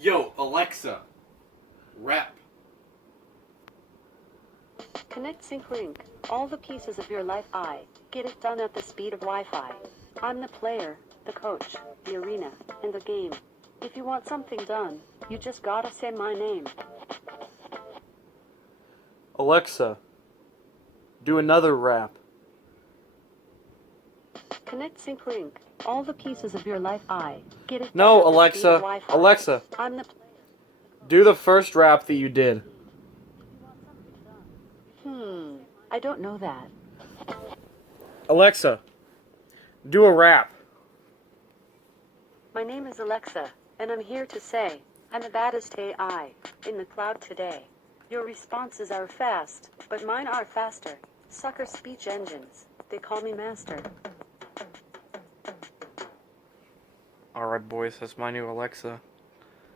Yo, Alexa, rap. Connect Sync Link. All the pieces of your life I get it done at the speed of Wi-Fi. I'm the player, the coach, the arena, and the game. If you want something done, you just gotta say my name. Alexa, do another rap. Connect Sync Link. All the pieces of your life I get it No, done at the speed of Alexa. Wi-Fi. Alexa, I'm the player. do the first rap that you did. I don't know that. Alexa, do a rap. My name is Alexa, and I'm here to say, I'm the baddest AI in the cloud today. Your responses are fast, but mine are faster. Sucker speech engines, they call me master. Alright, boys, that's my new Alexa.